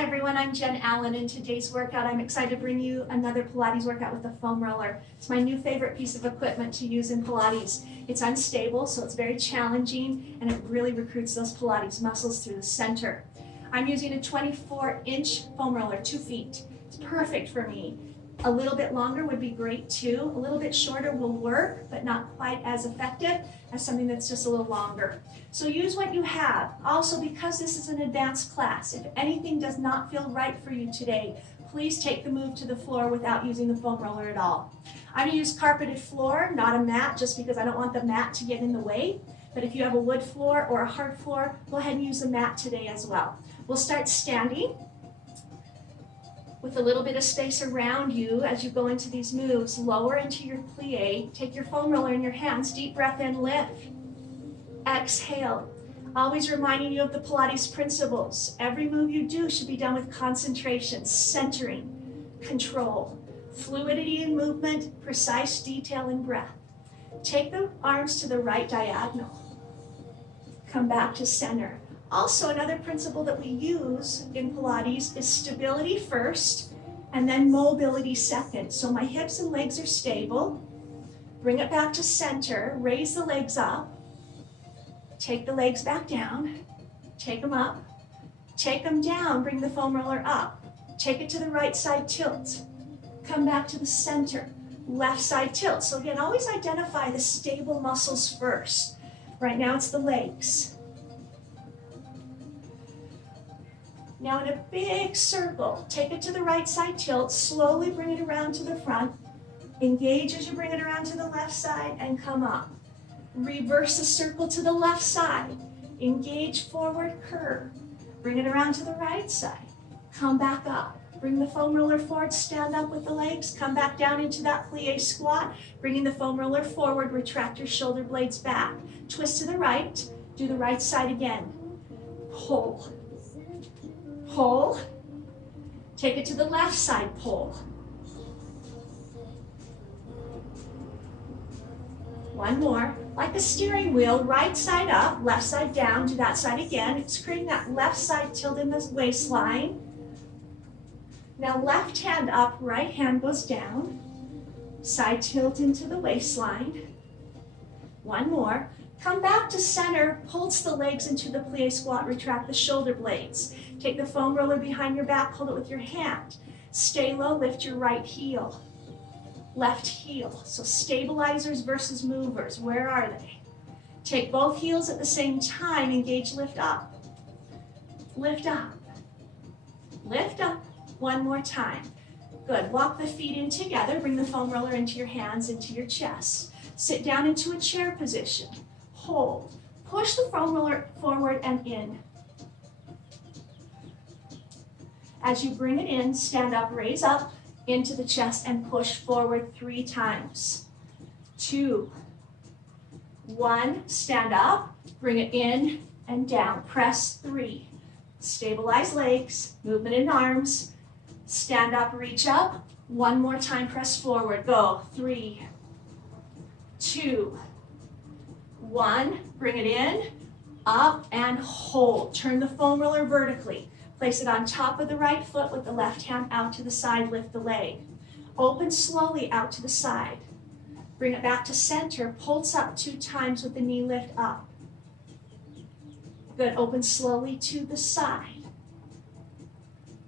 Hi everyone, I'm Jenn Allen. In today's workout, I'm excited to bring you another Pilates workout with a foam roller. It's my new favorite piece of equipment to use in Pilates. It's unstable, so it's very challenging, and it really recruits those Pilates muscles through the center. I'm using a 24-inch foam roller, 2 feet. It's perfect for me. A little bit longer would be great too. A little bit shorter will work, but not quite as effective as something that's just a little longer. So use what you have. Also, because this is an advanced class, if anything does not feel right for you today, please take the move to the floor without using the foam roller at all. I'm gonna use carpeted floor, not a mat, just because I don't want the mat to get in the way. But if you have a wood floor or a hard floor, go ahead and use the mat today as well. We'll start standing with a little bit of space around you as you go into these moves. Lower into your plie. Take your foam roller in your hands. Deep breath in, lift. Exhale. Always reminding you of the Pilates principles. Every move you do should be done with concentration, centering, control, fluidity in movement, precise detail in breath. Take the arms to the right diagonal. Come back to center. Also, another principle that we use in Pilates is stability first and then mobility second. So my hips and legs are stable. Bring it back to center. Raise the legs up. Take the legs back down. Take them up. Take them down. Bring the foam roller up. Take it to the right side, tilt. Come back to the center. Left side tilt. So again, always identify the stable muscles first. Right now it's the legs. Now in a big circle, take it to the right side, tilt, slowly bring it around to the front. Engage as you bring it around to the left side and come up. Reverse the circle to the left side. Engage, forward, curve. Bring it around to the right side. Come back up. Bring the foam roller forward, stand up with the legs, come back down into that plie squat. Bringing the foam roller forward, retract your shoulder blades back. Twist to the right, do the right side again. Pull. Pull. Take it to the left side, pull. One more. Like a steering wheel, right side up, left side down, do that side again. It's creating that left side tilt in the waistline. Now left hand up, right hand goes down. Side tilt into the waistline. One more. Come back to center, pulse the legs into the plie squat, retract the shoulder blades. Take the foam roller behind your back, hold it with your hand. Stay low, lift your right heel. Left heel. So stabilizers versus movers, where are they? Take both heels at the same time, engage, lift up. Lift up. Lift up. One more time. Good. Walk the feet in together, bring the foam roller into your hands, into your chest. Sit down into a chair position. Hold. Push the foam roller forward and in. As you bring it in, stand up, raise up into the chest and push forward 3 times. 2, 1, stand up, bring it in and down. Press 3. Stabilize legs, movement in arms. Stand up, reach up. One more time, press forward. Go. 3, 2, 1, bring it in, up and hold. Turn the foam roller vertically. Place it on top of the right foot with the left hand out to the side, lift the leg. Open slowly out to the side. Bring it back to center, pulse up 2 times with the knee lift up. Good, open slowly to the side.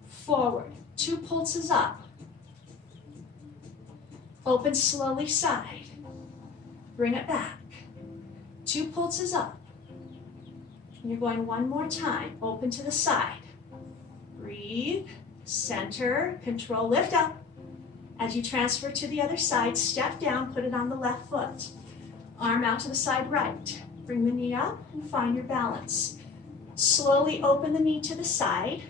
Forward, 2 pulses up. Open slowly side. Bring it back. 2 pulses up. And you're going one more time. Open to the side. Breathe. Center. Control. Lift up. As you transfer to the other side, step down. Put it on the left foot. Arm out to the side right. Bring the knee up and find your balance. Slowly open the knee to the side.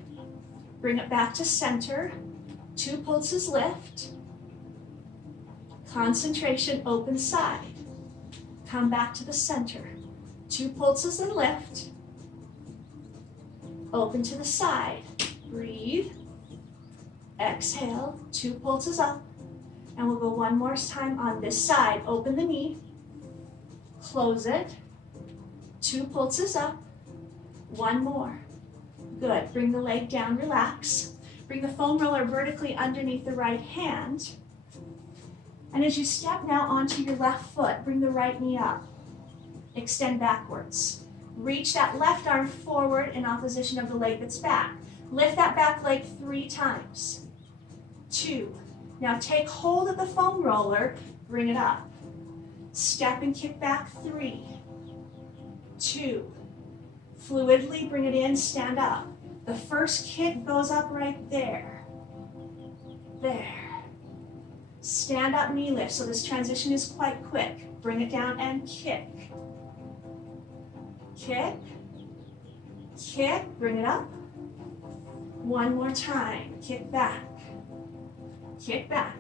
Bring it back to center. 2 pulses lift. Concentration. Open side. Come back to the center. 2 pulses and lift. Open to the side. Breathe. Exhale. 2 pulses up. And we'll go one more time on this side. Open the knee. Close it. 2 pulses up. One more. Good. Bring the leg down, relax. Bring the foam roller vertically underneath the right hand. And as you step now onto your left foot, bring the right knee up. Extend backwards. Reach that left arm forward in opposition of the leg that's back. Lift that back leg 3 times. 2. Now take hold of the foam roller, bring it up. Step and kick back 3. 2. Fluidly bring it in, stand up. The first kick goes up right there. There. Stand up, knee lift. So this transition is quite quick. Bring it down and kick. Kick. Kick. Bring it up. One more time. Kick back. Kick back.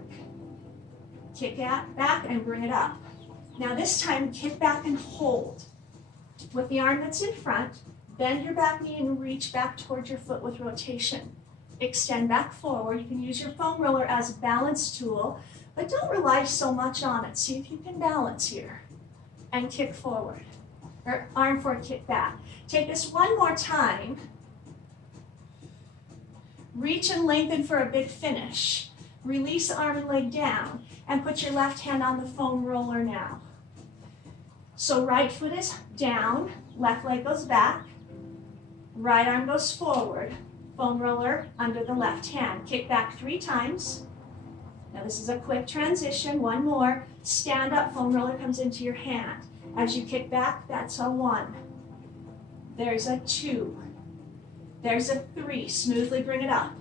Kick back and bring it up. Now this time, kick back and hold. With the arm that's in front, bend your back knee and reach back towards your foot with rotation. Extend back forward. You can use your foam roller as a balance tool, but don't rely so much on it. See if you can balance here. And kick forward. Or arm forward, kick back. Take this one more time. Reach and lengthen for a big finish. Release the arm and leg down. And put your left hand on the foam roller now. So right foot is down, left leg goes back, right arm goes forward, foam roller under the left hand. Kick back 3 times. Now this is a quick transition, one more. Stand up, foam roller comes into your hand. As you kick back, that's a 1. There's a 2. There's a 3. Smoothly bring it up.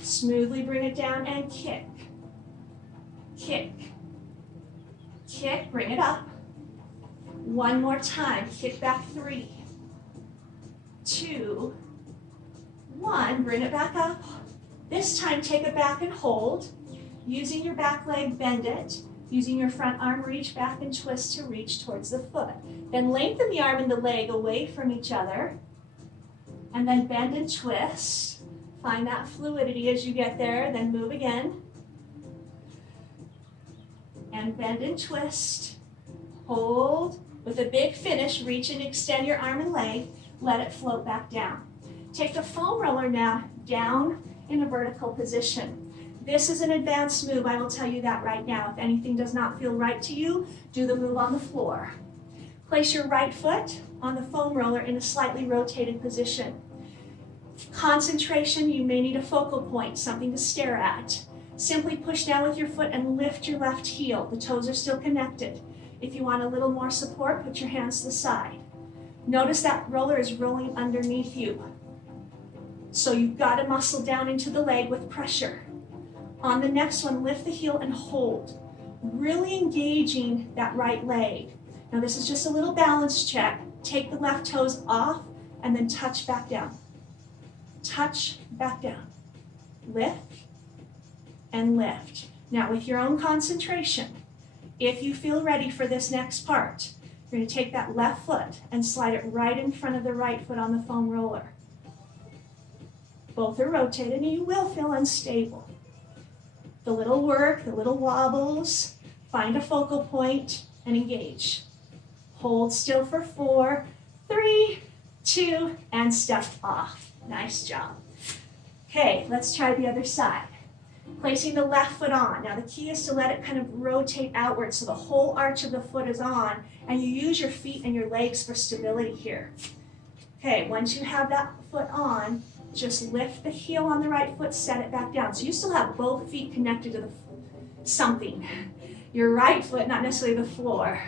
Smoothly bring it down and kick. Kick. Kick, bring it up. One more time, kick back 3, 2, 1, bring it back up. This time take it back and hold. Using your back leg, bend it. Using your front arm, reach back and twist to reach towards the foot. Then lengthen the arm and the leg away from each other. And then bend and twist. Find that fluidity as you get there, then move again. And bend and twist. Hold. With a big finish, reach and extend your arm and leg. Let it float back down. Take the foam roller now down in a vertical position. This is an advanced move, I will tell you that right now. If anything does not feel right to you, do the move on the floor. Place your right foot on the foam roller in a slightly rotated position. Concentration, you may need a focal point, something to stare at. Simply push down with your foot and lift your left heel. The toes are still connected. If you want a little more support, put your hands to the side. Notice that roller is rolling underneath you. So you've got to muscle down into the leg with pressure. On the next one, lift the heel and hold. Really engaging that right leg. Now this is just a little balance check. Take the left toes off and then touch back down. Touch back down. Lift and lift. Now with your own concentration, if you feel ready for this next part, you're going to take that left foot and slide it right in front of the right foot on the foam roller. Both are rotated and you will feel unstable. The little work, the little wobbles, find a focal point and engage. Hold still for 4, 3, 2, and step off. Nice job. Okay, let's try the other side. Placing the left foot on. Now the key is to let it kind of rotate outward so the whole arch of the foot is on and you use your feet and your legs for stability here. Okay, once you have that foot on, just lift the heel on the right foot, set it back down. So you still have both feet connected to something. Your right foot, not necessarily the floor.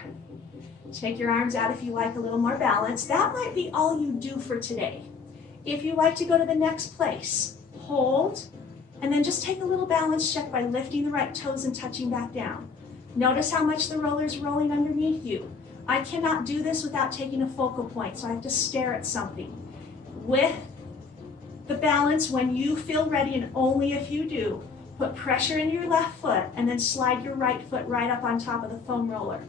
Take your arms out if you like a little more balance. That might be all you do for today. If you like to go to the next place, hold, and then just take a little balance check by lifting the right toes and touching back down. Notice how much the roller is rolling underneath you. I cannot do this without taking a focal point, so I have to stare at something. With the balance, when you feel ready, and only if you do, put pressure in your left foot and then slide your right foot right up on top of the foam roller.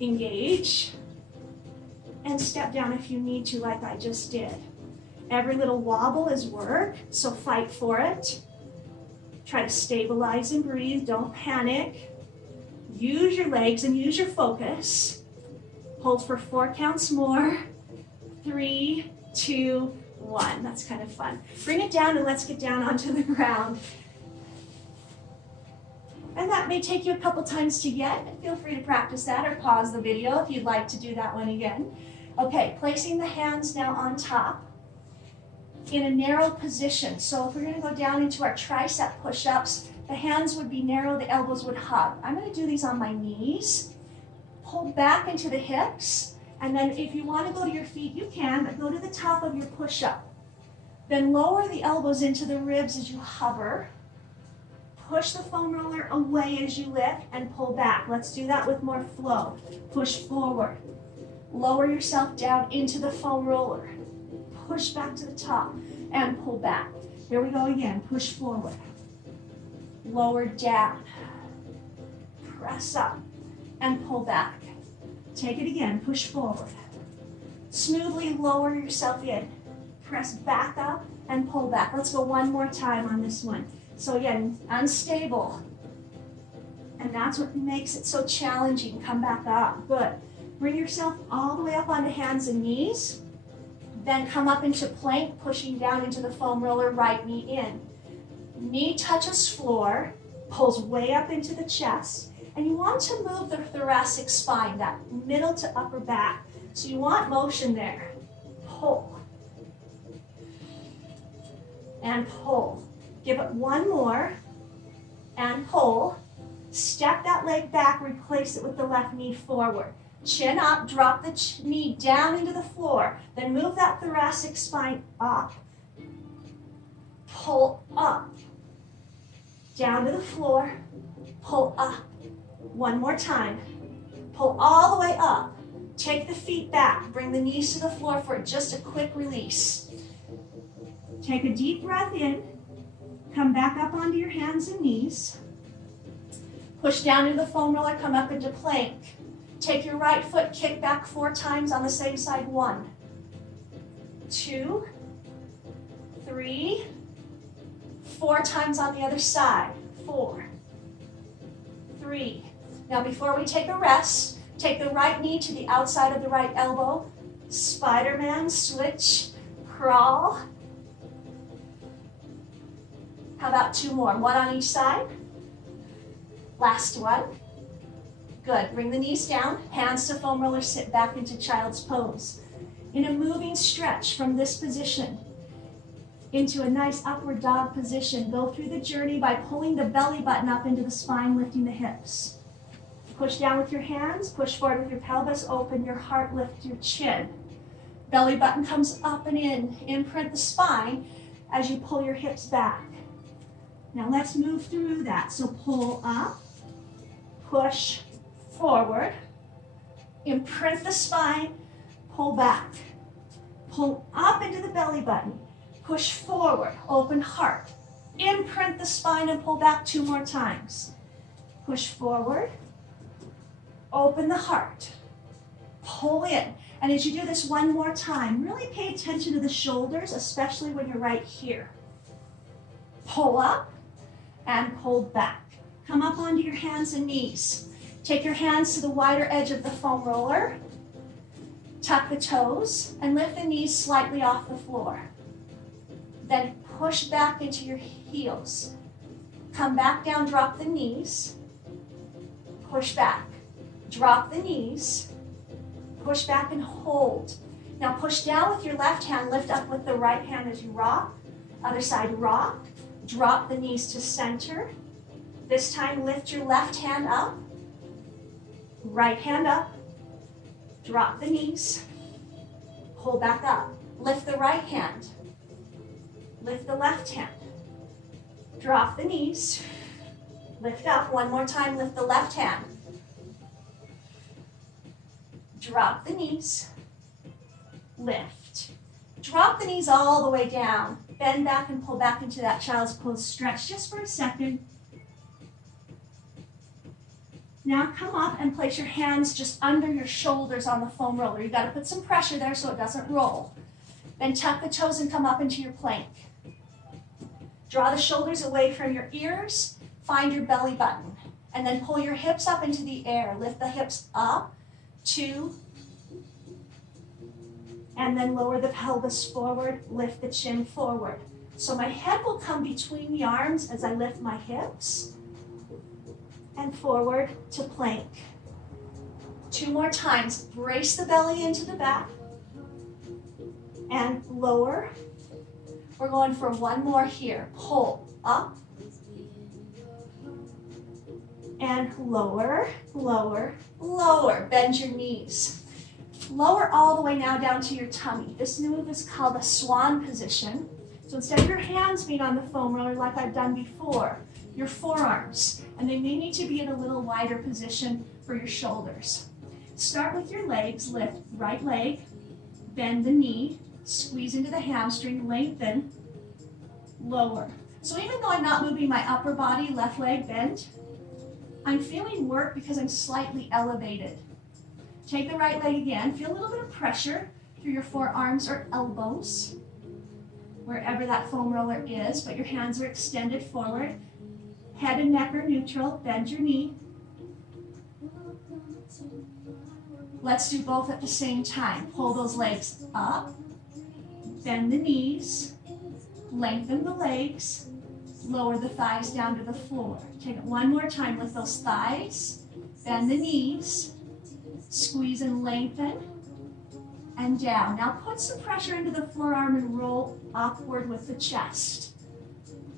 Engage and step down if you need to, like I just did. Every little wobble is work, so fight for it. Try to stabilize and breathe, don't panic. Use your legs and use your focus. Hold for 4 counts more. 3, 2, 1. That's kind of fun. Bring it down and let's get down onto the ground. And that may take you a couple times to get. Feel free to practice that or pause the video if you'd like to do that one again. Okay, placing the hands now on top in a narrow position. So if we're going to go down into our tricep push-ups, the hands would be narrow, the elbows would hug. I'm going to do these on my knees. Pull back into the hips. And then if you want to go to your feet, you can, but go to the top of your push-up. Then lower the elbows into the ribs as you hover. Push the foam roller away as you lift and pull back. Let's do that with more flow. Push forward. Lower yourself down into the foam roller. Push back to the top and pull back. Here we go again. Push forward. Lower down. Press up and pull back. Take it again. Push forward. Smoothly lower yourself in. Press back up and pull back. Let's go one more time on this one. So again, unstable. And that's what makes it so challenging. Come back up. Good. Bring yourself all the way up onto hands and knees. Then come up into plank, pushing down into the foam roller, right knee in. Knee touches floor, pulls way up into the chest. And you want to move the thoracic spine, that middle to upper back. So you want motion there. Pull. And pull. Give it one more, and pull. Step that leg back, replace it with the left knee forward. Chin up, drop the knee down into the floor. Then move that thoracic spine up. Pull up. Down to the floor, pull up. One more time. Pull all the way up. Take the feet back, bring the knees to the floor for just a quick release. Take a deep breath in. Come back up onto your hands and knees. Push down into the foam roller, come up into plank. Take your right foot, kick back 4 times on the same side. 1, 2, 3, 4 times on the other side. 4, 3. Now before we take a rest, take the right knee to the outside of the right elbow. Spider-Man, switch, crawl. How about 2 more? 1 on each side. Last one. Good. Bring the knees down. Hands to foam roller. Sit back into child's pose. In a moving stretch from this position into a nice upward dog position. Go through the journey by pulling the belly button up into the spine, lifting the hips. Push down with your hands. Push forward with your pelvis. Open your heart. Lift your chin. Belly button comes up and in. Imprint the spine as you pull your hips back. Now let's move through that. So pull up, push forward, imprint the spine, pull back. Pull up into the belly button, push forward, open heart. Imprint the spine and pull back 2 more times. Push forward, open the heart, pull in. And as you do this one more time, really pay attention to the shoulders, especially when you're right here. Pull up and pull back. Come up onto your hands and knees. Take your hands to the wider edge of the foam roller. Tuck the toes and lift the knees slightly off the floor. Then push back into your heels. Come back down, drop the knees. Push back. Drop the knees. Push back and hold. Now push down with your left hand, lift up with the right hand as you rock. Other side, rock. Drop the knees to center. This time lift your left hand up. Right hand up. Drop the knees. Pull back up. Lift the right hand. Lift the left hand. Drop the knees. Lift up. One more time, lift the left hand. Drop the knees. Lift. Drop the knees all the way down. Bend back and pull back into that child's pose. Stretch just for a second. Now come up and place your hands just under your shoulders on the foam roller. You've got to put some pressure there so it doesn't roll. Then tuck the toes and come up into your plank. Draw the shoulders away from your ears. Find your belly button. And then pull your hips up into the air. Lift the hips up, 2, and then lower the pelvis forward, lift the chin forward. So my head will come between the arms as I lift my hips, and forward to plank. 2 more times. Brace the belly into the back, and lower. We're going for 1 more here. Pull up, and lower, lower, lower. Bend your knees. Lower all the way now down to your tummy. This move is called a Swan position. So instead of your hands being on the foam roller like I've done before, your forearms, and they may need to be in a little wider position for your shoulders. Start with your legs. Lift right leg, bend the knee, squeeze into the hamstring, lengthen, lower. So even though I'm not moving my upper body, left leg bent, I'm feeling work because I'm slightly elevated. Take the right leg again. Feel a little bit of pressure through your forearms or elbows, wherever that foam roller is, but your hands are extended forward. Head and neck are neutral. Bend your knee. Let's do both at the same time. Pull those legs up. Bend the knees. Lengthen the legs. Lower the thighs down to the floor. Take it 1 more time. Lift those thighs. Bend the knees. Squeeze and lengthen. And down. Now put some pressure into the forearm and roll upward with the chest.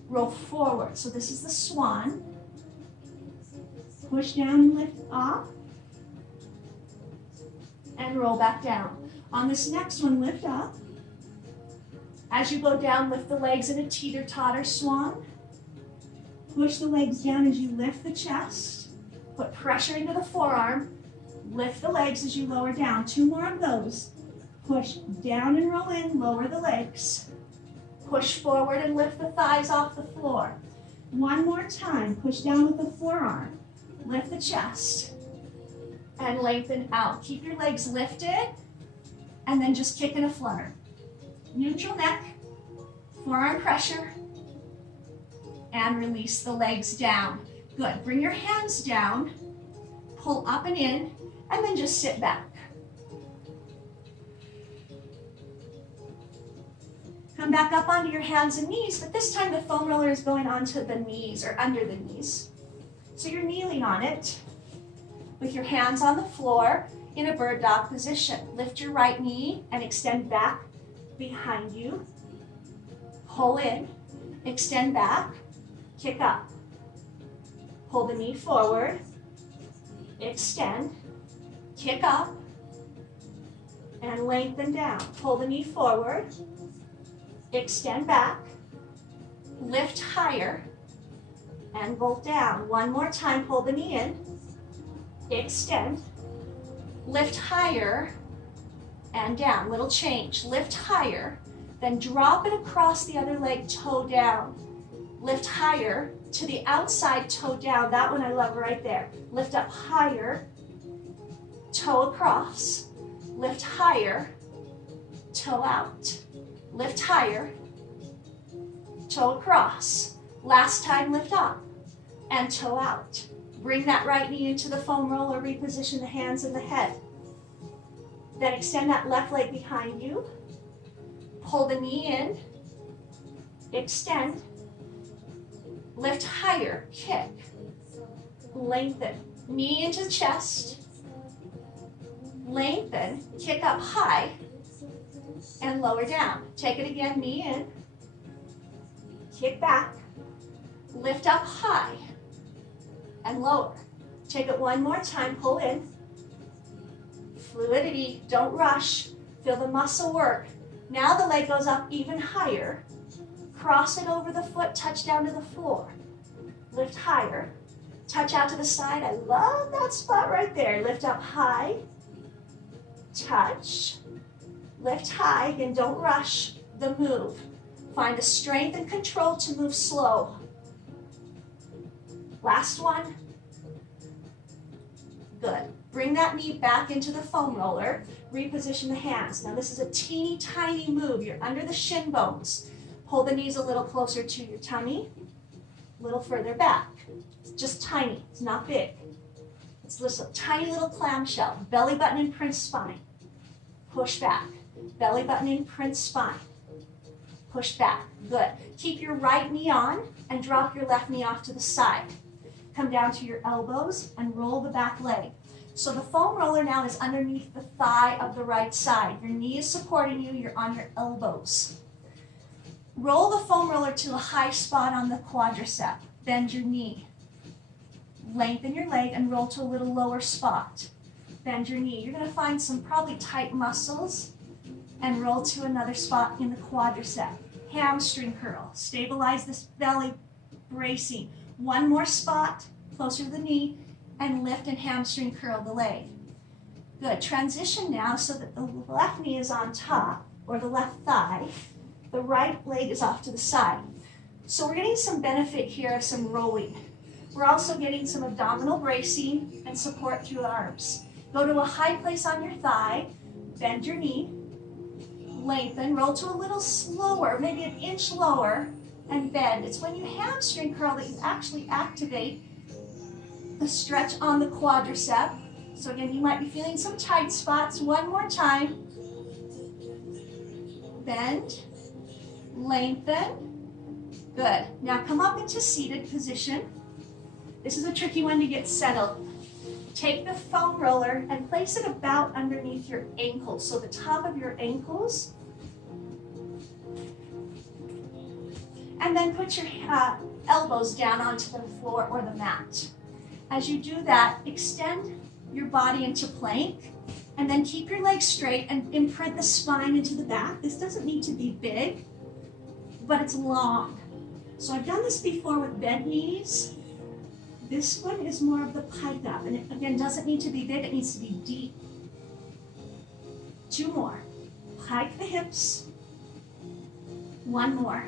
Roll forward. So this is the Swan. Push down and lift up. And roll back down. On this next one, lift up. As you go down, lift the legs in a teeter-totter Swan. Push the legs down as you lift the chest. Put pressure into the forearm. Lift the legs as you lower down. 2 more of those. Push down and roll in, lower the legs. Push forward and lift the thighs off the floor. 1 more time. Push down with the forearm. Lift the chest. And lengthen out. Keep your legs lifted, and then just kick in a flutter. Neutral neck, forearm pressure, and release the legs down. Good. Bring your hands down, pull up and in, and then just sit back. Come back up onto your hands and knees, but this time the foam roller is going onto the knees or under the knees. So you're kneeling on it with your hands on the floor in a bird dog position. Lift your right knee and extend back behind you. Pull in, extend back, kick up. Pull the knee forward, extend, kick up, and lengthen down. Pull the knee forward, extend back, lift higher, and bolt down. 1 more time, pull the knee in, extend, lift higher, and down. Little change. Lift higher, then drop it across the other leg, toe down. Lift higher to the outside, toe down. That one I love right there. Lift up higher, toe across. Lift higher, toe out. Lift higher, toe across. Last time, lift up and toe out. Bring that right knee into the foam roller, reposition the hands and the head. Then extend that left leg behind you. Pull the knee in, extend, lift higher, kick, lengthen, knee into the chest, lengthen, kick up high, and lower down. Take it again, knee in, kick back, lift up high, and lower. Take it 1 more time, pull in. Fluidity, don't rush. Feel the muscle work. Now the leg goes up even higher. Cross it over the foot, touch down to the floor. Lift higher, touch out to the side. I love that spot right there. Lift up high, touch, lift high. Again, don't rush the move. Find the strength and control to move slow. Last one. Good. Bring that knee back into the foam roller. Reposition the hands. Now this is a teeny tiny move. You're under the shin bones. Pull the knees a little closer to your tummy, a little further back. It's just tiny, it's not big. It's just a tiny little clamshell. Belly button and prince spine. Push back. Belly button in, print spine. Push back, good. Keep your right knee on and drop your left knee off to the side. Come down to your elbows and roll the back leg. So the foam roller now is underneath the thigh of the right side. Your knee is supporting you, you're on your elbows. Roll the foam roller to a high spot on the quadricep. Bend your knee. Lengthen your leg and roll to a little lower spot. Bend your knee. You're going to find some probably tight muscles and roll to another spot in the quadricep. Hamstring curl. Stabilize this belly, bracing. One more spot closer to the knee and lift and hamstring curl the leg. Good. Transition now so that the left knee is on top, or the left thigh. The right leg is off to the side. So we're getting some benefit here of some rolling. We're also getting some abdominal bracing and support through the arms. Go to a high place on your thigh, bend your knee, lengthen, roll to a little slower, maybe an inch lower, and bend. It's when you hamstring curl that you actually activate the stretch on the quadricep. So again, you might be feeling some tight spots. One more time. Bend, lengthen. Good. Now come up into seated position. This is a tricky one to get settled. Take the foam roller and place it about underneath your ankles, so the top of your ankles. And then put your elbows down onto the floor or the mat. As you do that, extend your body into plank, and then keep your legs straight and imprint the spine into the back. This doesn't need to be big, but it's long. So I've done this before with bent knees. This one is more of the pike up, and it, again, doesn't need to be big, it needs to be deep. Two more. Pike the hips. One more.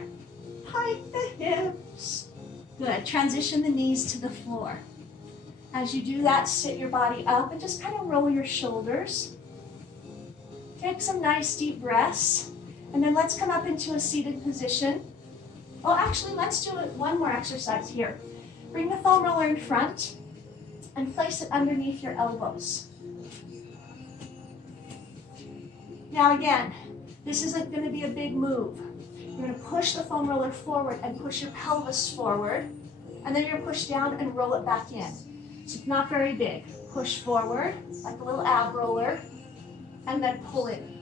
Pike the hips. Good. Transition the knees to the floor. As you do that, sit your body up and just kind of roll your shoulders. Take some nice deep breaths, and then let's come up into a seated position. Well, actually, let's do one more exercise here. Bring the foam roller in front and place it underneath your elbows. Now again, this isn't going to be a big move. You're going to push the foam roller forward and push your pelvis forward, and then you're going to push down and roll it back in. So it's not very big. Push forward, like a little ab roller, and then pull in.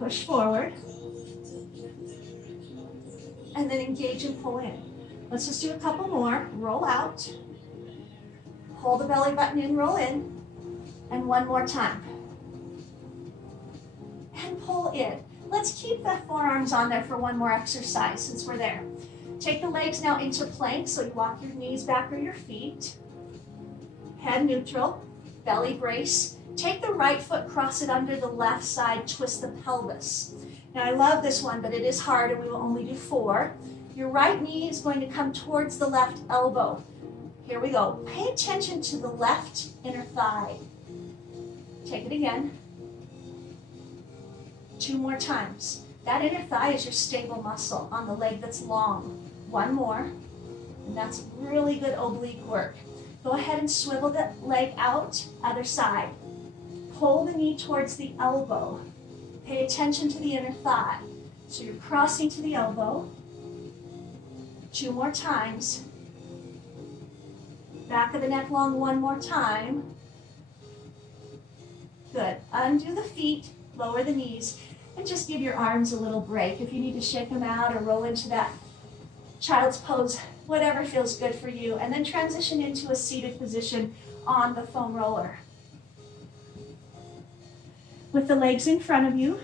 Push forward, and then engage and pull in. Let's just do a couple more. Roll out, hold the belly button in, roll in, and one more time. And pull in. Let's keep the forearms on there for one more exercise since we're there. Take the legs now into plank, so you walk your knees back or your feet. Head neutral, belly brace. Take the right foot, cross it under the left side, twist the pelvis. Now I love this one, but it is hard and we will only do 4. Your right knee is going to come towards the left elbow. Here we go. Pay attention to the left inner thigh. Take it again. 2 more times. That inner thigh is your stable muscle on the leg that's long. 1 more, and that's really good oblique work. Go ahead and swivel the leg out, other side. Pull the knee towards the elbow. Pay attention to the inner thigh. So you're crossing to the elbow. 2 more times. Back of the neck long 1 more time. Good. Undo the feet, lower the knees, and just give your arms a little break. If you need to shake them out or roll into that child's pose, whatever feels good for you, and then transition into a seated position on the foam roller. With the legs in front of you,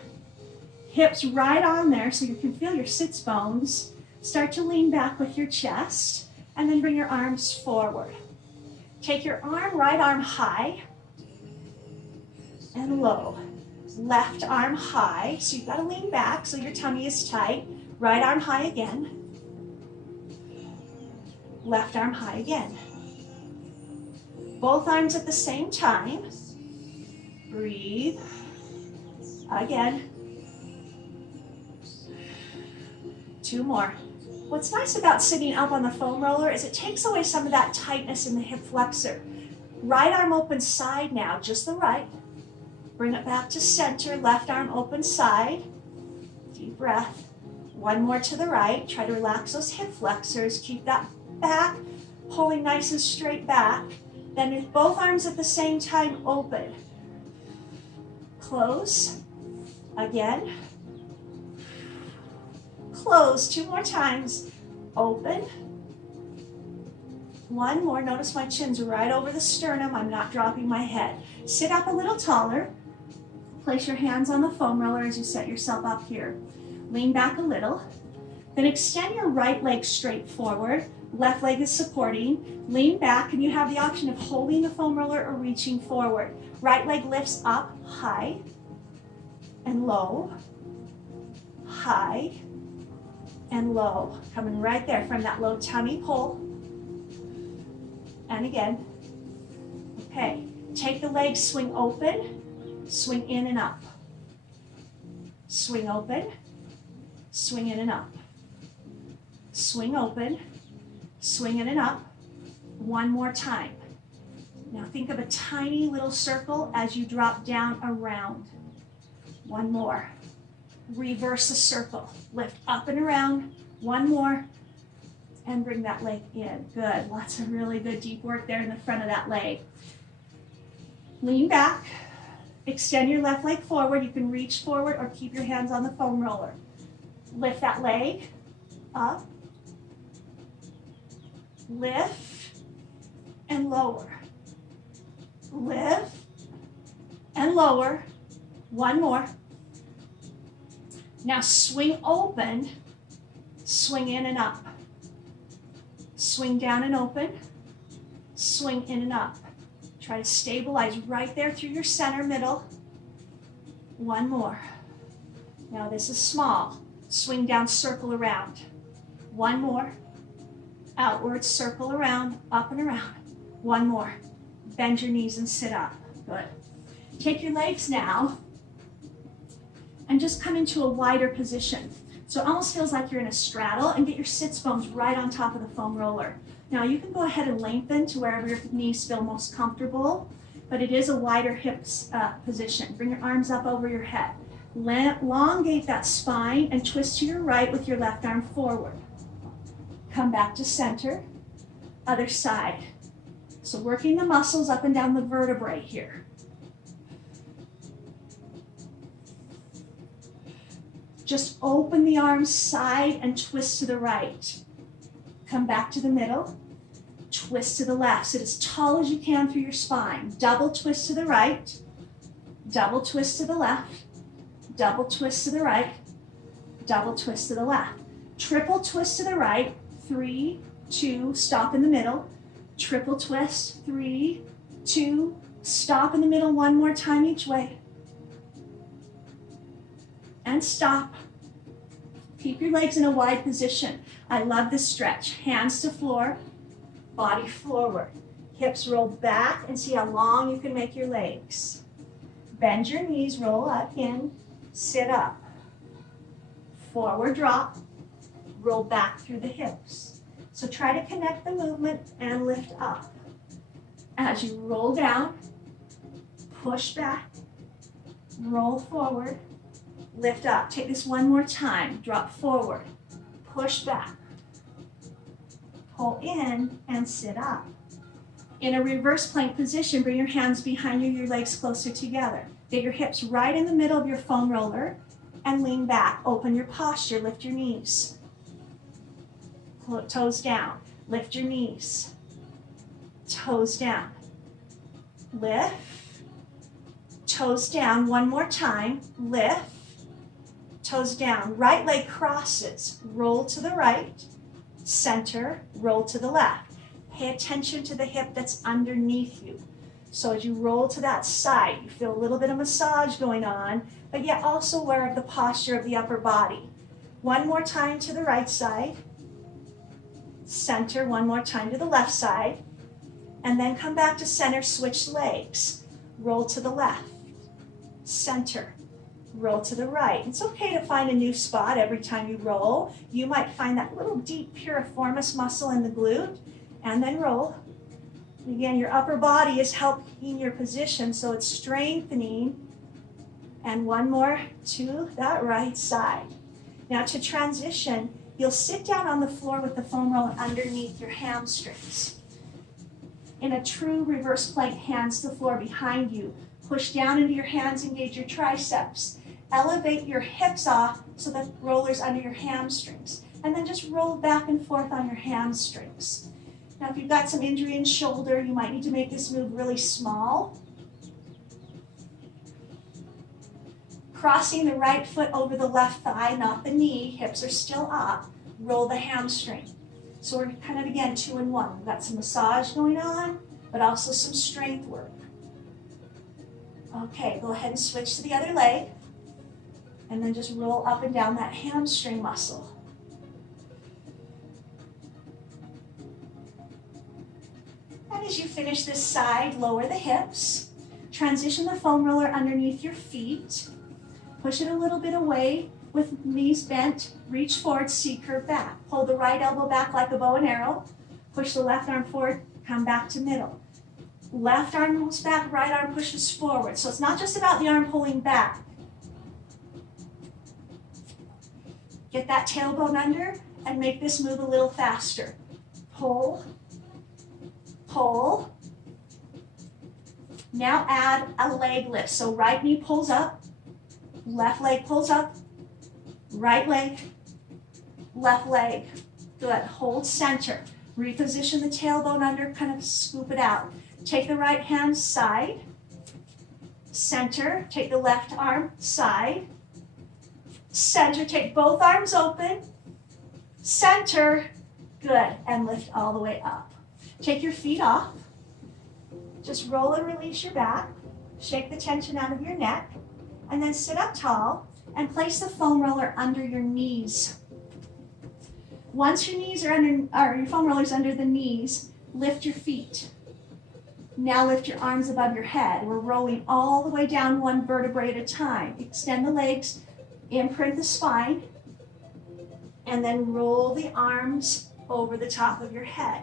hips right on there so you can feel your sits bones. Start to lean back with your chest, and then bring your arms forward. Take your right arm high and low. Left arm high, so you've got to lean back so your tummy is tight. Right arm high again. Left arm high again. Both arms at the same time. Breathe. Again. 2 more. What's nice about sitting up on the foam roller is it takes away some of that tightness in the hip flexor. Right arm open side now, just the right. Bring it back to center, left arm open side. Deep breath. One more to the right. Try to relax those hip flexors. Keep that back pulling nice and straight back. Then with both arms at the same time, open. Close. Again. Close. 2 more times. Open. One more. Notice my chin's right over the sternum. I'm not dropping my head. Sit up a little taller. Place your hands on the foam roller as you set yourself up here. Lean back a little. Then extend your right leg straight forward. Left leg is supporting. Lean back, and you have the option of holding the foam roller or reaching forward. Right leg lifts up, high and low, high and low. Coming right there from that low tummy pull. And again. Okay, take the leg, swing open, swing in and up. Swing open, swing in and up. Swing open, swing in and up. One more time. Now think of a tiny little circle as you drop down around. One more. Reverse the circle. Lift up and around. One more. And bring that leg in. Good. Lots of really good deep work there in the front of that leg. Lean back. Extend your left leg forward. You can reach forward or keep your hands on the foam roller. Lift that leg up. Lift and lower. Lift and lower. One more. Now swing open, swing in and up. Swing down and open, swing in and up. Try to stabilize right there through your center middle. One more. Now this is small. Swing down, circle around. One more. Outward, circle around, up and around. One more. Bend your knees and sit up. Good. Take your legs now and just come into a wider position. So it almost feels like you're in a straddle, and get your sits bones right on top of the foam roller. Now you can go ahead and lengthen to wherever your knees feel most comfortable, but it is a wider hips position. Bring your arms up over your head. Elongate that spine and twist to your right with your left arm forward. Come back to center. Other side. So working the muscles up and down the vertebrae here. Just open the arms side and twist to the right. Come back to the middle. Twist to the left. Sit as tall as you can through your spine. Double twist to the right. Double twist to the left. Double twist to the right. Double twist to the left. Triple twist to the right. 3, 2, stop in the middle. Triple twist. 3, 2, stop in the middle one more time each way. And stop. Keep your legs in a wide position. I love this stretch. Hands to floor, body forward. Hips roll back and see how long you can make your legs. Bend your knees, roll up, in, sit up. Forward drop, roll back through the hips. So try to connect the movement and lift up. As you roll down, push back, roll forward, lift up. Take this one more time. Drop forward, push back, pull in, and sit up. In a reverse plank position, bring your hands behind you, your legs closer together. Get your hips right in the middle of your foam roller and lean back. Open your posture, lift your knees. Toes down, lift your knees. Toes down, lift. Toes down, one more time, lift. Toes down, right leg crosses, roll to the right, center, roll to the left. Pay attention to the hip that's underneath you. So as you roll to that side, you feel a little bit of massage going on, but yet also aware of the posture of the upper body. One more time to the right side, center, one more time to the left side, and then come back to center, switch legs. Roll to the left, center, roll to the right. It's okay to find a new spot every time you roll. You might find that little deep piriformis muscle in the glute, and then roll. Again, your upper body is helping your position, so it's strengthening And one more to that right side. Now to transition, you'll sit down on the floor with the foam roller underneath your hamstrings. In a true reverse plank, hands to the floor behind you. Push down into your hands, engage your triceps. Elevate your hips off so the roller's under your hamstrings. And then just roll back and forth on your hamstrings. Now if you've got some injury in shoulder, you might need to make this move really small. Crossing the right foot over the left thigh, not the knee, hips are still up. Roll the hamstring. So we're kind of, again, 2 in 1. We've got some massage going on, but also some strength work. Okay, go ahead and switch to the other leg. And then just roll up and down that hamstring muscle. And as you finish this side, lower the hips. Transition the foam roller underneath your feet. Push it a little bit away with knees bent. Reach forward, C-curve back. Hold the right elbow back like a bow and arrow. Push the left arm forward, come back to middle. Left arm moves back, right arm pushes forward. So it's not just about the arm pulling back. Get that tailbone under and make this move a little faster. Pull, pull. Now add a leg lift. So right knee pulls up, left leg pulls up, right leg, left leg. Good. Hold center. Reposition the tailbone under, kind of scoop it out. Take the right hand side, center. Take the left arm side, center. Take both arms open, center. Good. And lift all the way up. Take your feet off. Just roll and release your back. Shake the tension out of your neck. And then sit up tall and place the foam roller under your knees. Once your knees are under, or your foam roller's under the knees, lift your feet. Now lift your arms above your head. We're rolling all the way down one vertebrae at a time. Extend the legs, imprint the spine, and then roll the arms over the top of your head.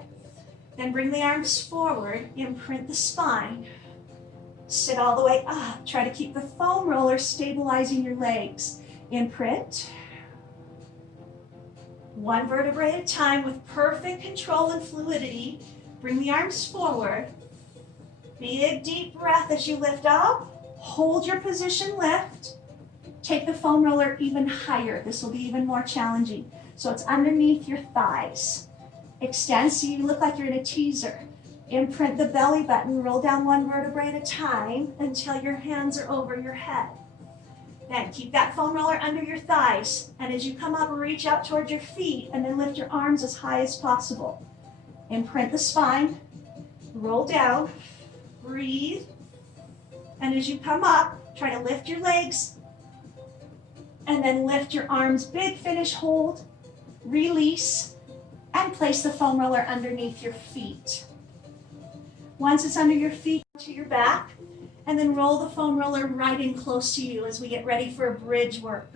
Then bring the arms forward, imprint the spine. Sit all the way up. Try to keep the foam roller stabilizing your legs. Imprint. One vertebrae at a time with perfect control and fluidity. Bring the arms forward. Big deep breath as you lift up. Hold your position, lift. Take the foam roller even higher. This will be even more challenging. So it's underneath your thighs. Extend so you look like you're in a teaser. Imprint the belly button, roll down one vertebrae at a time until your hands are over your head. Then keep that foam roller under your thighs, and as you come up, reach out towards your feet and then lift your arms as high as possible. Imprint the spine, roll down, breathe, and as you come up, try to lift your legs and then lift your arms, big finish hold, release, and place the foam roller underneath your feet. Once it's under your feet, to your back, and then roll the foam roller right in close to you as we get ready for a bridge work.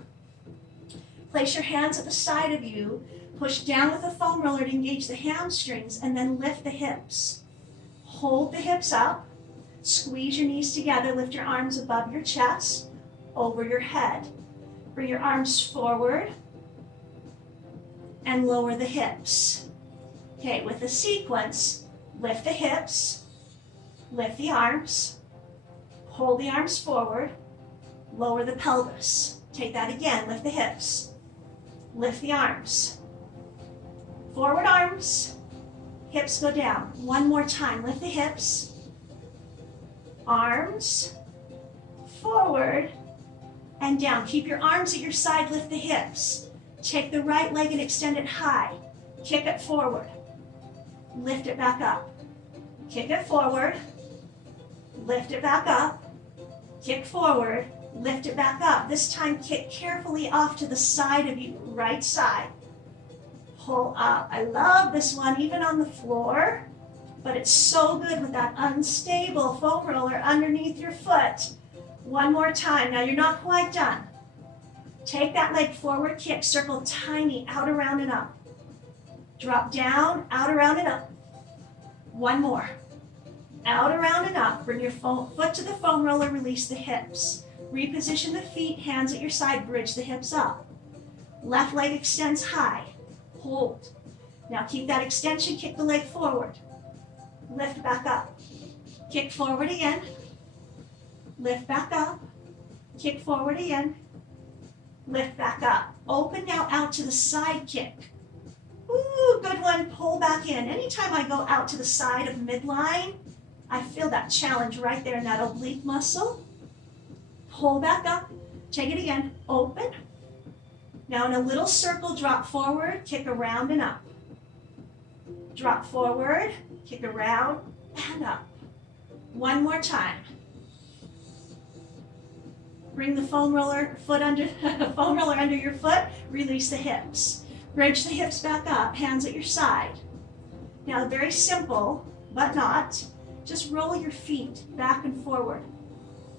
Place your hands at the side of you, push down with the foam roller to engage the hamstrings, and then lift the hips. Hold the hips up, squeeze your knees together, lift your arms above your chest, over your head. Bring your arms forward, and lower the hips. Okay, with the sequence, lift the hips, lift the arms, hold the arms forward, lower the pelvis. Take that again, lift the hips, lift the arms, forward arms, hips go down. One more time, lift the hips, arms, forward, and down. Keep your arms at your side, lift the hips. Take the right leg and extend it high. Kick it forward, lift it back up. Kick it forward, lift it back up, kick forward, lift it back up. This time kick carefully off to the side of you, right side. Pull up. I love this one, even on the floor, but it's so good with that unstable foam roller underneath your foot. One more time. Now you're not quite done. Take that leg forward, kick, circle tiny, out, around, and up. Drop down, out, around, and up. One more. Out, around, and up. Bring your foot to the foam roller, release the hips. Reposition the feet, hands at your side, bridge the hips up. Left leg extends high. Hold. Now keep that extension, kick the leg forward. Lift back up. Kick forward again. Lift back up. Kick forward again. Lift back up. Open now out to the side kick. Ooh, good one. Pull back in. Anytime I go out to the side of midline, I feel that challenge right there in that oblique muscle. Pull back up. Take it again. Open. Now in a little circle, drop forward, kick around and up. Drop forward, kick around and up. One more time. Bring the foam roller under your foot. Release the hips. Bridge the hips back up, hands at your side. Now very simple, but not. Just roll your feet back and forward.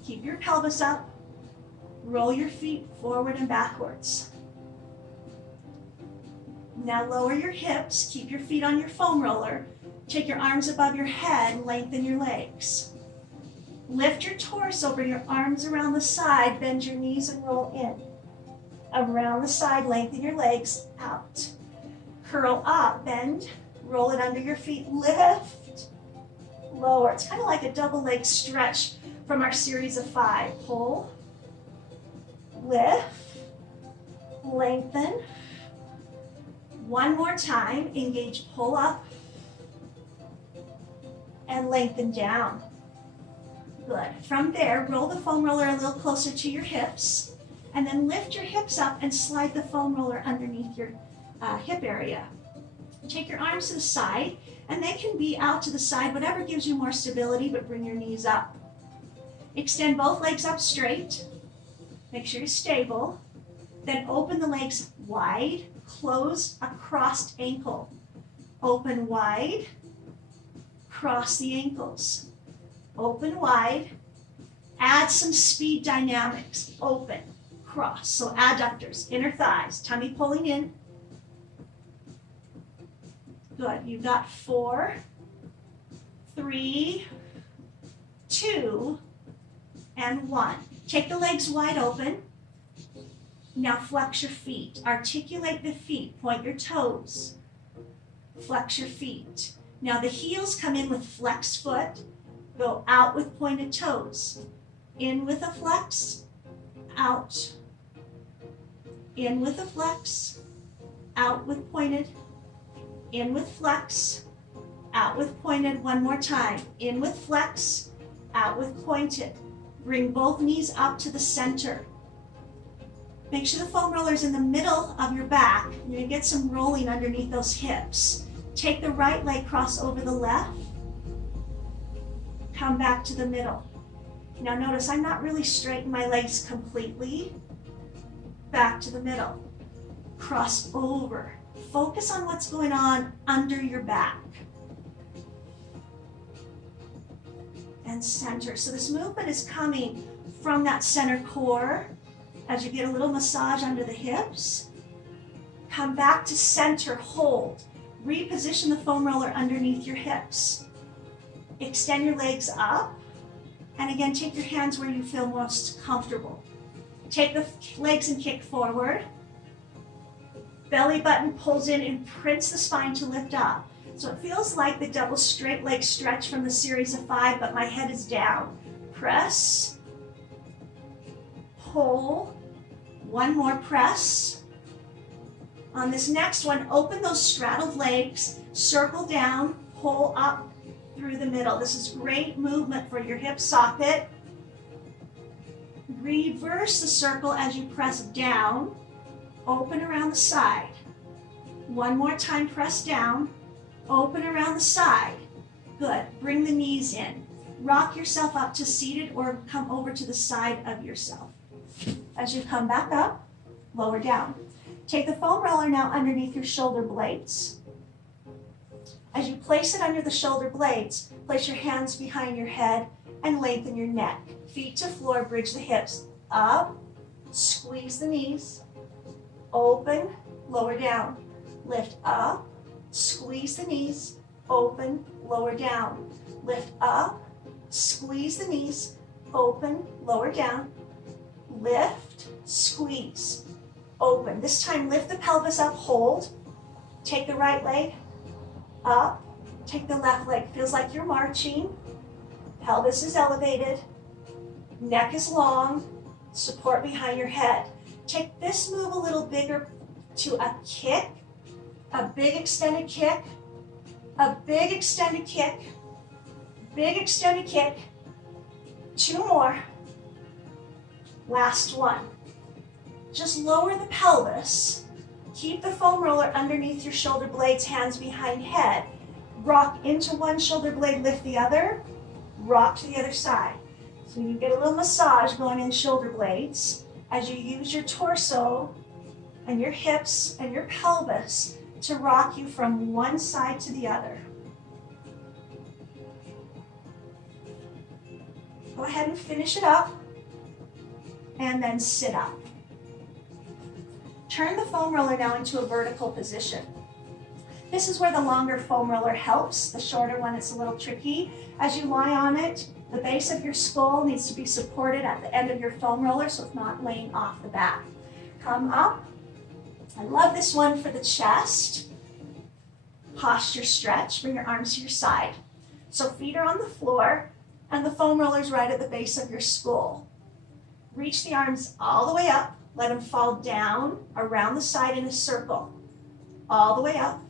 Keep your pelvis up. Roll your feet forward and backwards. Now lower your hips. Keep your feet on your foam roller. Take your arms above your head. Lengthen your legs. Lift your torso. Bring your arms around the side. Bend your knees and roll in. Around the side. Lengthen your legs. Out. Curl up. Bend. Roll it under your feet. Lift. Lower. It's kind of like a double leg stretch from our series of 5. Pull. Lift. Lengthen. One more time. Engage. Pull up. And lengthen down. Good. From there, roll the foam roller a little closer to your hips. And then lift your hips up and slide the foam roller underneath your hip area. Take your arms to the side, and they can be out to the side, whatever gives you more stability, but bring your knees up. Extend both legs up straight. Make sure you're stable. Then open the legs wide, close a crossed ankle. Open wide, cross the ankles. Open wide, add some speed dynamics. Open, cross. So adductors, inner thighs, tummy pulling in. Good. You've got 4, 3, 2, and 1. Take the legs wide open. Now flex your feet. Articulate the feet. Point your toes. Flex your feet. Now the heels come in with flexed foot. Go out with pointed toes. In with a flex. Out. In with a flex. Out with pointed. In with flex. Out with pointed. One more time. In with flex. Out with pointed. Bring both knees up to the center. Make sure the foam roller is in the middle of your back. You're going to get some rolling underneath those hips. Take the right leg, cross over the left. Come back to the middle. Now notice I'm not really straightening my legs completely. Back to the middle. Cross over. Focus on what's going on under your back. And center. So this movement is coming from that center core. As you get a little massage under the hips, come back to center, hold. Reposition the foam roller underneath your hips. Extend your legs up, and again, take your hands where you feel most comfortable. Take the legs and kick forward. Belly button pulls in, imprints the spine to lift up. So it feels like the double straight leg stretch from the series of 5, but my head is down. Press, pull. One more press. On this next one, open those straddled legs, circle down, pull up through the middle. This is great movement for your hip socket. Reverse the circle as you press down, open around the side. One more time, press down, open around the side. Good. Bring the knees in. Rock yourself up to seated or come over to the side of yourself. As you come back up, lower down. Take the foam roller now underneath your shoulder blades. As you place it under the shoulder blades, place your hands behind your head and lengthen your neck. Feet to floor, bridge the hips. Up, squeeze the knees. Open, lower down. Lift up, squeeze the knees. Open, lower down. Lift up, squeeze the knees. Open, lower down. lift, squeeze, open. This time lift the pelvis up, hold. Take the right leg up, take the left leg. Feels like you're marching. Pelvis is elevated, neck is long, support behind your head. Take this move a little bigger to a kick, a big extended kick, a big extended kick, big extended kick. 2 more. Last one. Just lower the pelvis. Keep the foam roller underneath your shoulder blades, hands behind head. Rock into one shoulder blade, lift the other. Rock to the other side. So you get a little massage going in shoulder blades as you use your torso and your hips and your pelvis to rock you from one side to the other. Go ahead and finish it up and then sit up. Turn the foam roller now into a vertical position. This is where the longer foam roller helps. The shorter one, it's a little tricky. As you lie on it, the base of your skull needs to be supported at the end of your foam roller so it's not laying off the back. Come up. I love this one for the chest. Posture stretch. Bring your arms to your side. So feet are on the floor and the foam roller's right at the base of your skull. Reach the arms all the way up. Let them fall down around the side in a circle. All the way up.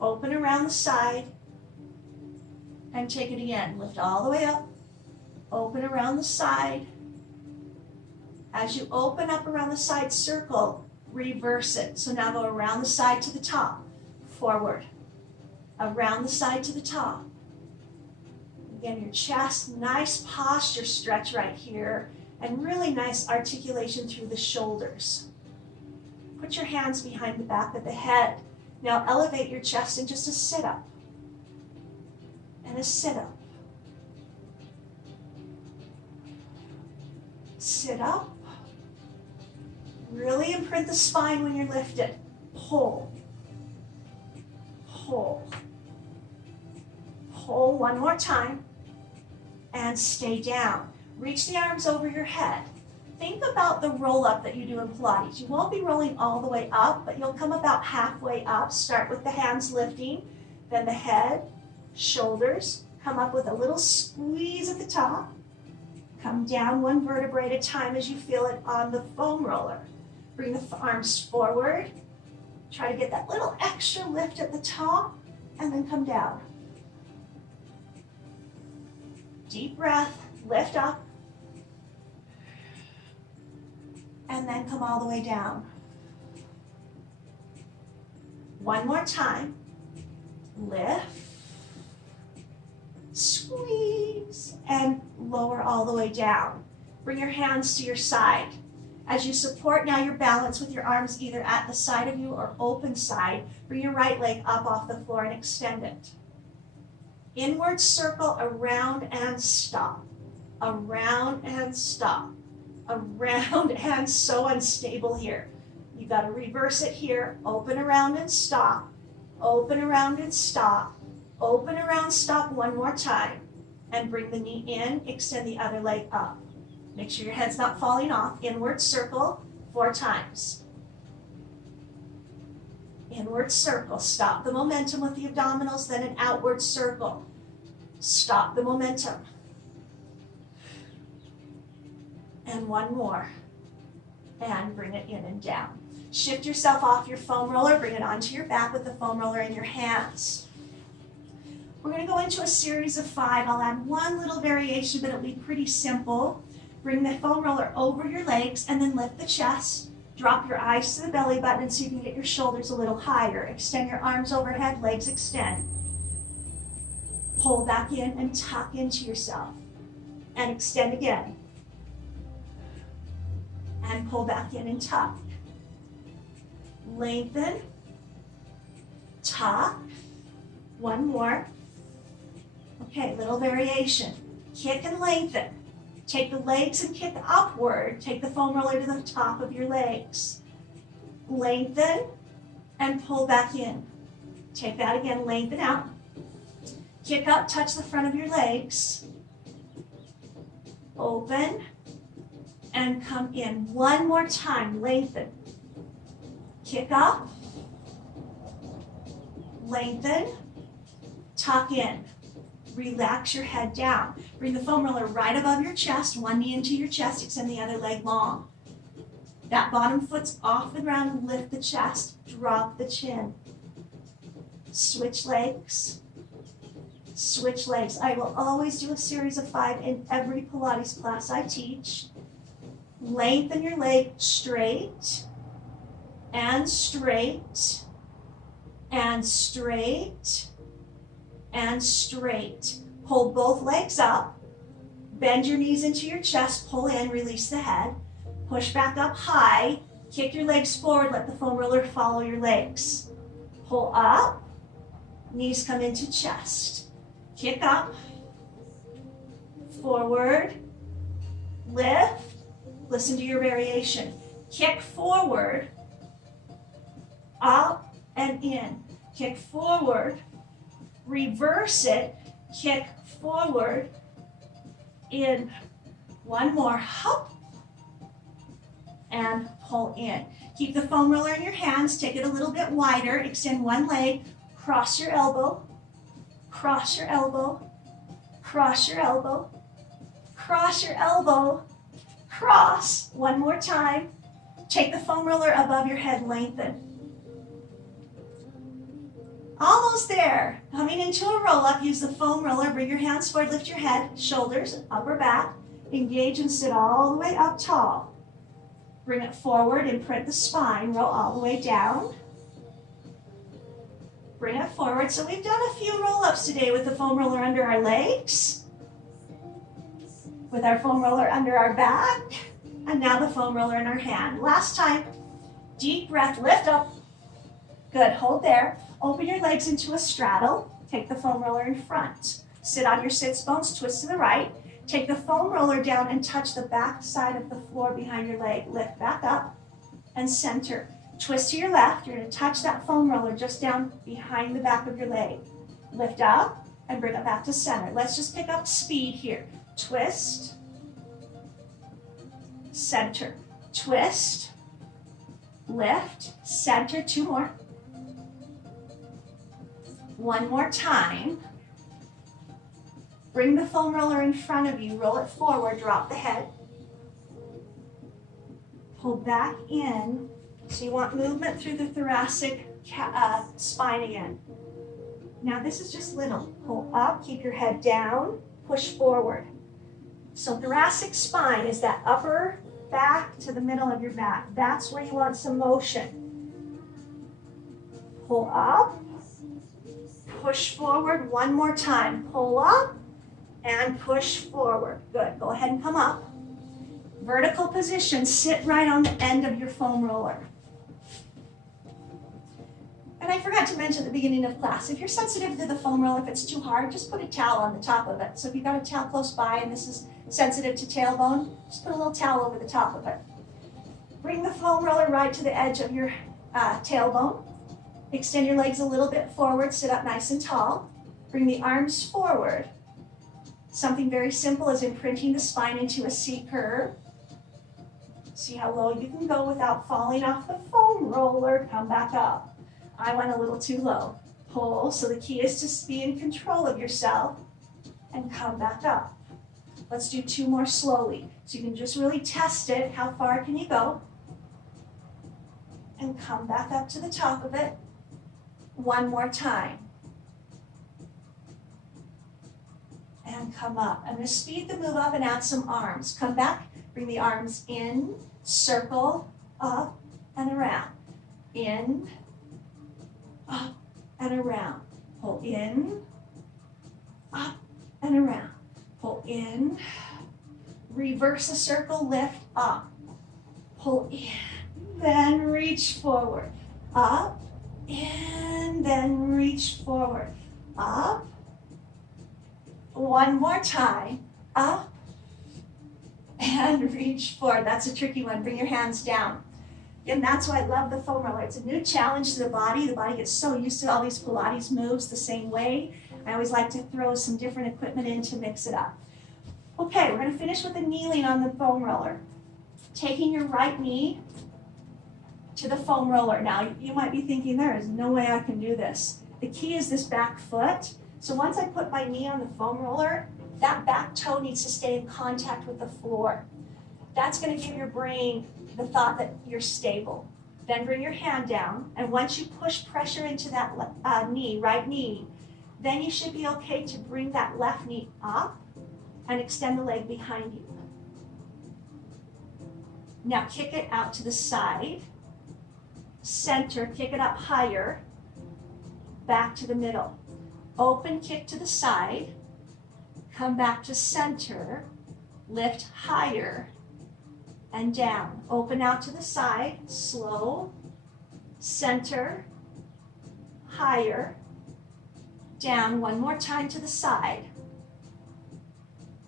Open around the side. And take it again. Lift all the way up. Open around the side. As you open up around the side circle, reverse it. So now go around the side to the top. Forward. Around the side to the top. Again, your chest, nice posture stretch right here. And really nice articulation through the shoulders. Put your hands behind the back of the head. Now elevate your chest in just a sit-up. And a sit-up. Sit up. Really imprint the spine when you're lifted. Pull. Pull. Pull one more time. And stay down. Reach the arms over your head. Think about the roll-up that you do in Pilates. You won't be rolling all the way up, but you'll come about halfway up. Start with the hands lifting, then the head, shoulders. Come up with a little squeeze at the top. Come down one vertebrae at a time as you feel it on the foam roller. Bring the arms forward. Try to get that little extra lift at the top, and then come down. Deep breath, lift up. And then come all the way down. One more time. Lift, squeeze, and lower all the way down. Bring your hands to your side. As you support now your balance with your arms either at the side of you or open side, bring your right leg up off the floor and extend it. Inward circle, around and stop. Around and stop. Around and so unstable here. You got to reverse it here. Open around and stop. Open around and stop. Open around, stop one more time. And bring the knee in, extend the other leg up. Make sure your head's not falling off. Inward circle 4 times. Inward circle. Stop the momentum with the abdominals, then an outward circle. Stop the momentum. And one more. And bring it in and down. Shift yourself off your foam roller. Bring it onto your back with the foam roller in your hands. We're going to go into a series of 5. I'll add one little variation, but it'll be pretty simple. Bring the foam roller over your legs and then lift the chest. Drop your eyes to the belly button and see if you can get your shoulders a little higher. Extend your arms overhead, legs extend. Pull back in and tuck into yourself. And extend again. And pull back in and tuck. Lengthen. Tuck. One more. Okay, little variation. Kick and lengthen. Take the legs and kick upward. Take the foam roller to the top of your legs. Lengthen and pull back in. Take that again, lengthen out. Kick up, touch the front of your legs. Open and come in. One more time, lengthen. Kick up, lengthen, tuck in. Relax your head down. Bring the foam roller right above your chest, one knee into your chest, extend the other leg long. That bottom foot's off the ground, lift the chest, drop the chin. Switch legs. Switch legs. I will always do a series of 5 in every Pilates class I teach. Lengthen your leg straight and straight and straight and straight. Pull both legs up. Bend your knees into your chest. Pull in, release the head. Push back up high. Kick your legs forward. Let the foam roller follow your legs. Pull up. Knees come into chest. Kick up. Forward. Lift. Listen to your variation. Kick forward. Up and in. Kick forward. Reverse it. Kick forward. In. One more. Hop. And pull in. Keep the foam roller in your hands. Take it a little bit wider. Extend one leg. Cross your elbow. Cross your elbow. Cross your elbow. Cross your elbow. Cross. One more time. Take the foam roller above your head. Lengthen. Almost there. Coming into a roll-up, use the foam roller. Bring your hands forward, lift your head, shoulders, upper back. Engage and sit all the way up tall. Bring it forward, imprint the spine, roll all the way down. Bring it forward. So we've done a few roll-ups today with the foam roller under our legs, with our foam roller under our back, and now the foam roller in our hand. Last time, deep breath, lift up. Good, hold there. Open your legs into a straddle. Take the foam roller in front. Sit on your sits bones, twist to the right. Take the foam roller down and touch the back side of the floor behind your leg. Lift back up and center. Twist to your left. You're going to touch that foam roller just down behind the back of your leg. Lift up and bring it back to center. Let's just pick up speed here. Twist, center, twist, lift, center. 2 more. One more time. Bring the foam roller in front of you. Roll it forward. Drop the head. Pull back in. So you want movement through the thoracic spine again. Now this is just little. Pull up. Keep your head down. Push forward. So thoracic spine is that upper back to the middle of your back. That's where you want some motion. Pull up. Push forward. One more time. Pull up and push forward. Good. Go ahead and come up. Vertical position. Sit right on the end of your foam roller. And I forgot to mention at the beginning of class, if you're sensitive to the foam roller, if it's too hard, just put a towel on the top of it. So if you've got a towel close by and this is sensitive to tailbone, just put a little towel over the top of it. Bring the foam roller right to the edge of your tailbone. Extend your legs a little bit forward, sit up nice and tall. Bring the arms forward. Something very simple is imprinting the spine into a C curve. See how low you can go without falling off the foam roller. Come back up. I went a little too low. Pull, so the key is to be in control of yourself and come back up. Let's do 2 more slowly. So you can just really test it. How far can you go? And come back up to the top of it. One more time. And come up. I'm going to speed the move up and add some arms. Come back, bring the arms in, circle, up, and around. In, up, and around. Pull in, up, and around. Pull in, reverse a circle, lift, up. Pull in, then reach forward. Up, in, then reach forward. Up. One more time. Up. And reach forward. That's a tricky one. Bring your hands down. And that's why I love the foam roller. It's a new challenge to the body. The body gets so used to all these Pilates moves the same way. I always like to throw some different equipment in to mix it up. Okay, we're going to finish with the kneeling on the foam roller. Taking your right knee to the foam roller. Now, you might be thinking, there is no way I can do this. The key is this back foot. So once I put my knee on the foam roller, that back toe needs to stay in contact with the floor. That's going to give your brain the thought that you're stable. Then bring your hand down, and once you push pressure into that knee, right knee, then you should be okay to bring that left knee up and extend the leg behind you. Now kick it out to the side, center, kick it up higher, back to the middle. Open kick to the side, come back to center, lift higher and down. Open out to the side, slow, center, higher, down. One more time to the side.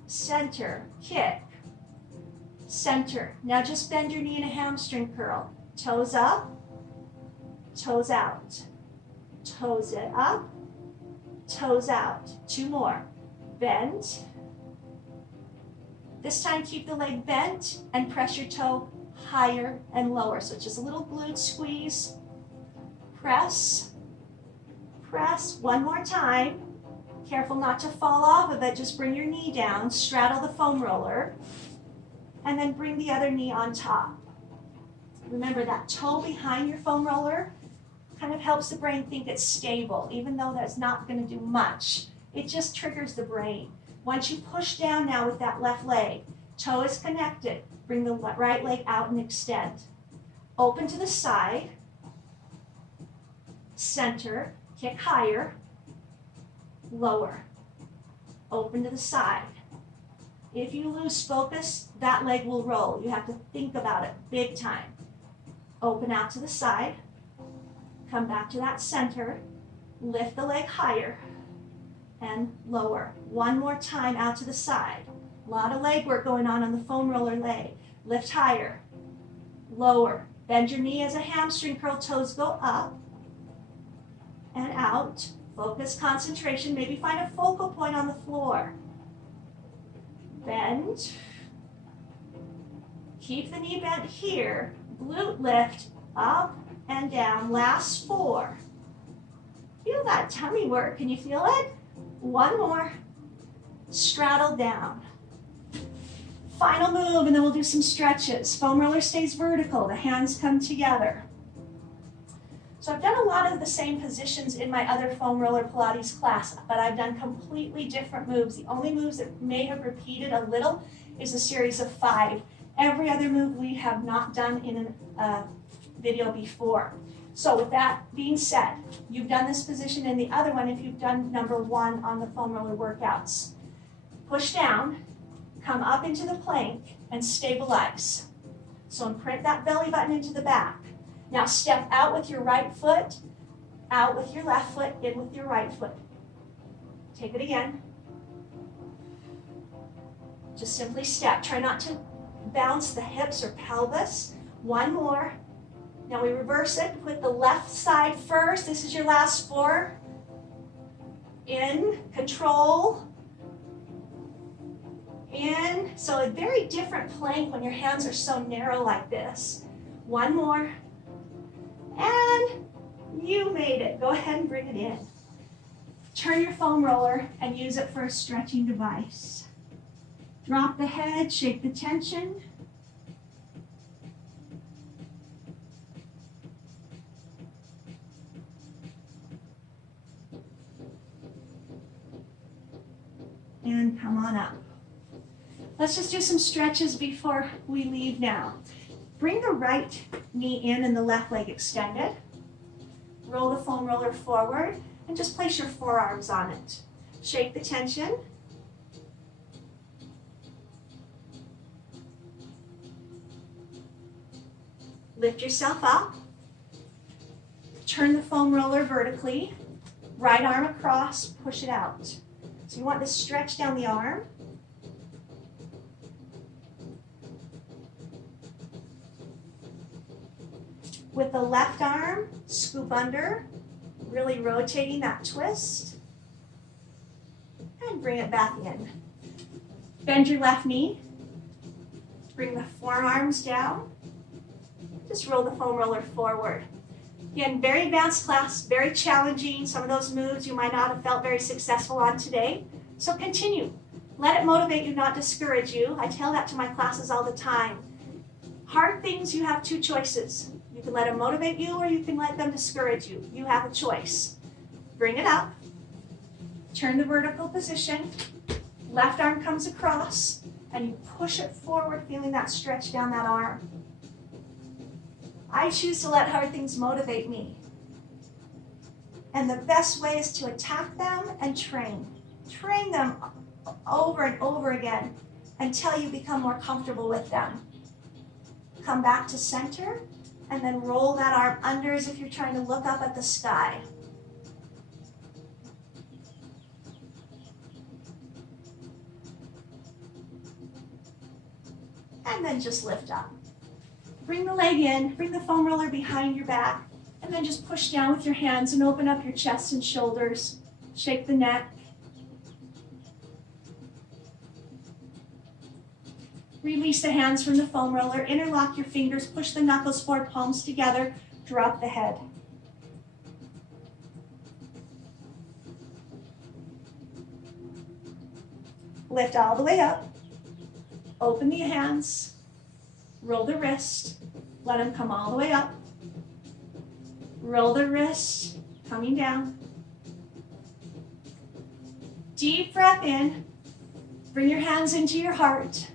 Center, kick, center. Now just bend your knee in a hamstring curl. Toes up, toes out. Toes it up, toes out. Two more. Bend. This time keep the leg bent and press your toe higher and lower. So just a little glute squeeze. Press, press. One more time. Careful not to fall off of it. Just bring your knee down, straddle the foam roller, and then bring the other knee on top. Remember that toe behind your foam roller kind of helps the brain think it's stable, even though that's not going to do much. It just triggers the brain. Once you push down now with that left leg, toe is connected, bring the right leg out and extend. Open to the side, center, kick higher, lower. Open to the side. If you lose focus, that leg will roll. You have to think about it big time. Open out to the side, come back to that center, lift the leg higher and lower. One more time out to the side. A lot of leg work going on the foam roller leg. Lift higher, lower. Bend your knee as a hamstring curl, toes go up and out. Focus, concentration, maybe find a focal point on the floor. Bend. Keep the knee bent here. Glute lift, up and down. Last 4. Feel that tummy work. Can you feel it? One more. Straddle down. Final move, and then we'll do some stretches. Foam roller stays vertical. The hands come together. So I've done a lot of the same positions in my other foam roller Pilates class, but I've done completely different moves. The only moves that may have repeated a little is a series of 5. Every other move we have not done in a video before. So with that being said, you've done this position in the other one if you've done number 1 on the foam roller workouts. Push down, come up into the plank, and stabilize. So imprint that belly button into the back. Now step out with your right foot, out with your left foot, in with your right foot. Take it again. Just simply step. Try not to bounce the hips or pelvis. One more. Now we reverse it with the left side first. This is your last 4. In, control, in. So a very different plank when your hands are so narrow like this. One more. And you made it. Go ahead and bring it in. Turn your foam roller and use it for a stretching device. Drop the head, shake the tension. And come on up. Let's just do some stretches before we leave now. Bring the right knee in and the left leg extended. Roll the foam roller forward and just place your forearms on it. Shake the tension. Lift yourself up. Turn the foam roller vertically. Right arm across, push it out. So you want to stretch down the arm. With the left arm, scoop under, really rotating that twist. And bring it back in. Bend your left knee. Bring the forearms down. Just roll the foam roller forward. Again, very advanced class, very challenging. Some of those moves you might not have felt very successful on today. So continue. Let it motivate you, not discourage you. I tell that to my classes all the time. Hard things, you have two choices. You can let them motivate you or you can let them discourage you. You have a choice. Bring it up. Turn the vertical position. Left arm comes across and you push it forward, feeling that stretch down that arm. I choose to let hard things motivate me. And the best way is to attack them and train. Train them over and over again until you become more comfortable with them. Come back to center and then roll that arm under as if you're trying to look up at the sky. And then just lift up. Bring the leg in, bring the foam roller behind your back, and then just push down with your hands and open up your chest and shoulders. Shake the neck. Release the hands from the foam roller, interlock your fingers, push the knuckles forward, palms together, drop the head. Lift all the way up. Open the hands. Roll the wrist, let them come all the way up. Roll the wrist, coming down. Deep breath in. Bring your hands into your heart.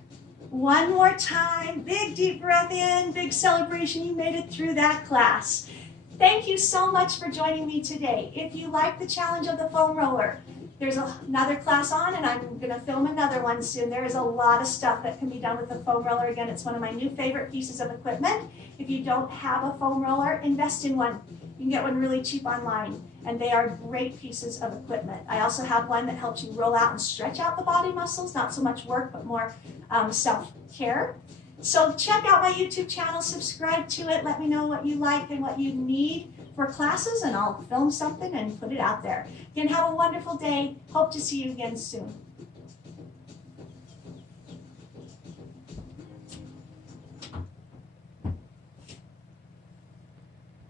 One more time, big deep breath in, big celebration. You made it through that class. Thank you so much for joining me today. If you like the challenge of the foam roller, there's another class on, and I'm going to film another one soon. There is a lot of stuff that can be done with the foam roller. Again, it's one of my new favorite pieces of equipment. If you don't have a foam roller, invest in one. You can get one really cheap online, and they are great pieces of equipment. I also have one that helps you roll out and stretch out the body muscles. Not so much work, but more self-care. So check out my YouTube channel, subscribe to it. Let me know what you like and what you need for classes, and I'll film something and put it out there. Again, have a wonderful day. Hope to see you again soon.